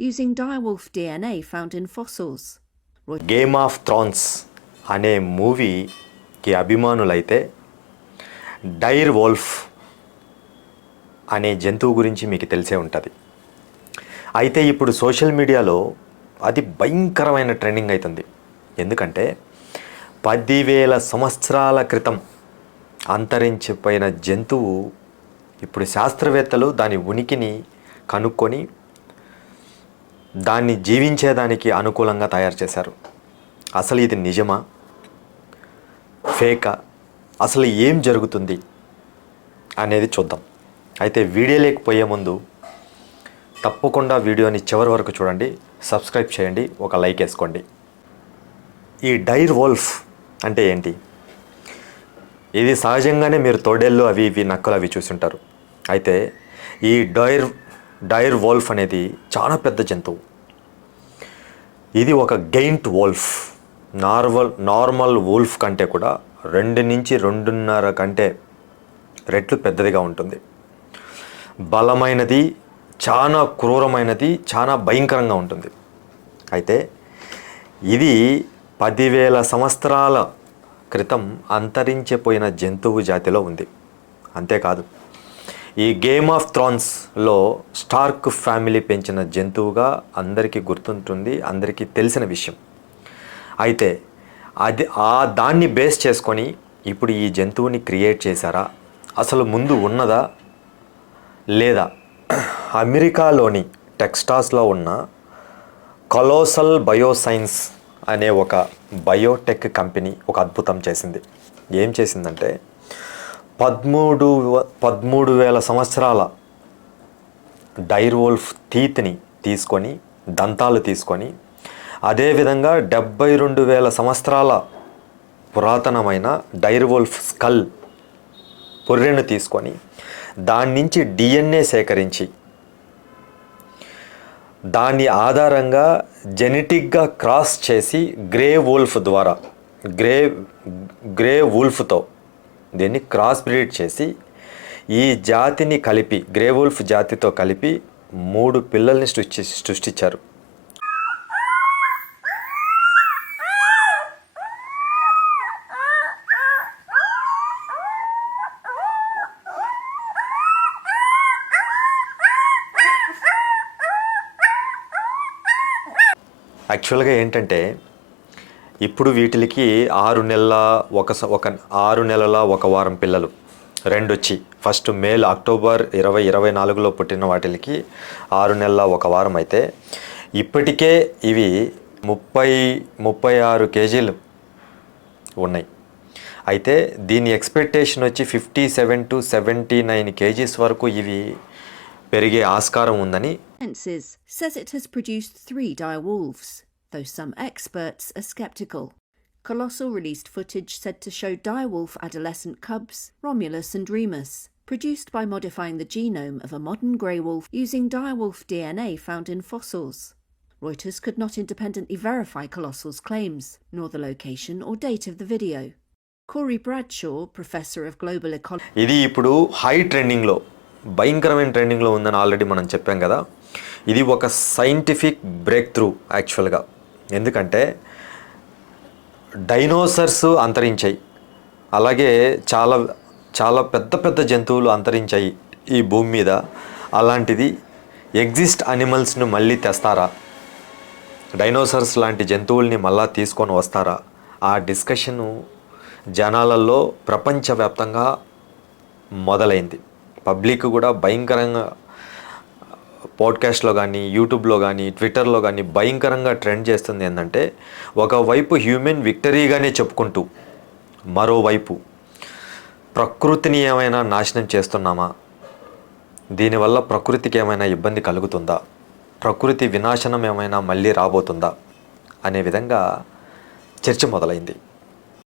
using direwolf DNA found in fossils. Game of Thrones అనే మూవీకి అభిమానులైతే డైర్ wolf అనే జంతువు గురించి మీకు తెలిసే ఉంటుంది. అయితే ఇప్పుడు సోషల్ మీడియాలో అది భయంకరమైన ట్రెండింగ్ అవుతుంది. ఎందుకంటే 10,000 సంవత్సరాల క్రితం అంతరించిపోయిన జంతువు ఇప్పుడు శాస్త్రవేత్తలు దాని ఉనికిని కనుక్కొని దాన్ని జీవించేదానికి అనుకూలంగా తయారు చేశారు. అసలు ఇది నిజమా, ఫేకా, అసలు ఏం జరుగుతుంది అనేది చూద్దాం. అయితే వీడియోలోకి పోయే ముందు తప్పకుండా వీడియోని చివరి వరకు చూడండి, సబ్స్క్రైబ్ చేయండి, ఒక లైక్ వేసుకోండి. ఈ డైర్ వోల్ఫ్ అంటే ఏంటి? ఇది సహజంగానే మీరు తోడేళ్ళు అవి ఇవి నక్కలు అవి చూసుంటారు. అయితే ఈ డైర్ వోల్ఫ్ అనేది చాలా పెద్ద జంతువు. ఇది ఒక గెయింట్ వోల్ఫ్. నార్మల్ వోల్ఫ్ కంటే కూడా 2 నుంచి 2.5 కంటే రెట్లు పెద్దదిగా ఉంటుంది. బలమైనది, చాలా క్రూరమైనది, చాలా భయంకరంగా ఉంటుంది. అయితే ఇది 10,000 సంవత్సరాల క్రితం అంతరించిపోయిన జంతువు జాతిలో ఉంది. అంతేకాదు, ఈ గేమ్ ఆఫ్ థ్రోన్స్లో స్టార్క్ ఫ్యామిలీ పెంచిన జంతువుగా అందరికీ గుర్తుంటుంది, అందరికీ తెలిసిన విషయం. అయితే దాన్ని బేస్ చేసుకొని ఇప్పుడు ఈ జంతువుని క్రియేట్ చేశారా, అసలు ముందు ఉన్నదా లేదా? అమెరికాలోని టెక్సాస్లో ఉన్న కొలోసల్ బయోసైన్స్ అనే ఒక బయోటెక్ కంపెనీ ఒక అద్భుతం చేసింది. ఏం చేసిందంటే 13,000 సంవత్సరాల డైర్ వోల్ఫ్ టీత్ని తీసుకొని, దంతాలు తీసుకొని, అదేవిధంగా 72,000 సంవత్సరాల పురాతనమైన డైర్ వోల్ఫ్ స్కల్ పుర్రెను తీసుకొని దాని నుంచి డిఎన్ఏ సేకరించి దాని ఆధారంగా జెనెటిక్గా క్రాస్ చేసి గ్రే వూల్ఫ్తో దీన్ని క్రాస్ బ్రీడ్ చేసి ఈ జాతిని కలిపి గ్రే వూల్ఫ్ జాతితో కలిపి 3 పిల్లల్ని సృష్టించారు. యాక్చువల్గా ఏంటంటే ఇప్పుడు వీటికి 6 నెలల 1 వారం పిల్లలు 2 వచ్చి, ఫస్ట్ మేల్ అక్టోబర్ 2024లో పుట్టిన వాటికి 6 నెలల 1 వారం అయితే ఇప్పటికే ఇవి 36 కేజీలు ఉన్నాయి. అయితే దీని ఎక్స్పెక్టేషన్ వచ్చి 57 to 79 కేజీస్ వరకు ఇవి పెరిగే ఆస్కారం ఉందని. Says it has produced 3 dire wolves, though some experts are skeptical. Colossal released footage said to show direwolf adolescent cubs, Romulus and Remus, produced by modifying the genome of a modern grey wolf using direwolf DNA found in fossils. Reuters could not independently verify Colossal's claims, nor the location or date of the video. Corey Bradshaw, professor of global ecology, ఇది ఇప్పుడు high ట్రెండింగ్లో, భయంకరమైన ట్రెండింగ్లో ఉందని already మనం చెప్పాం కదా. ఇది ఒక సైంటిఫిక్ బ్రేక్ త్రూ యాక్చువల్గా. ఎందుకంటే డైనోసర్స్ అంతరించాయి, అలాగే చాలా చాలా పెద్ద పెద్ద జంతువులు అంతరించాయి ఈ భూమి మీద. అలాంటిది ఎగ్జిస్ట్ అనిమల్స్ను మళ్ళీ తెస్తారా, డైనోసర్స్ లాంటి జంతువుల్ని మళ్ళా తీసుకొని వస్తారా? ఆ డిస్కషను జనాలలో ప్రపంచవ్యాప్తంగా మొదలైంది. పబ్లిక్ కూడా భయంకరంగా పాడ్కాస్ట్లో కానీ, యూట్యూబ్లో కానీ, ట్విట్టర్లో కానీ భయంకరంగా ట్రెండ్ చేస్తుంది. ఏంటంటే ఒకవైపు హ్యూమన్ విక్టరీగానే చెప్పుకుంటూ, మరోవైపు ప్రకృతిని ఏమైనా నాశనం చేస్తున్నామా, దీనివల్ల ప్రకృతికి ఏమైనా ఇబ్బంది కలుగుతుందా, ప్రకృతి వినాశనం ఏమైనా మళ్ళీ రాబోతుందా అనే విధంగా చర్చ మొదలైంది.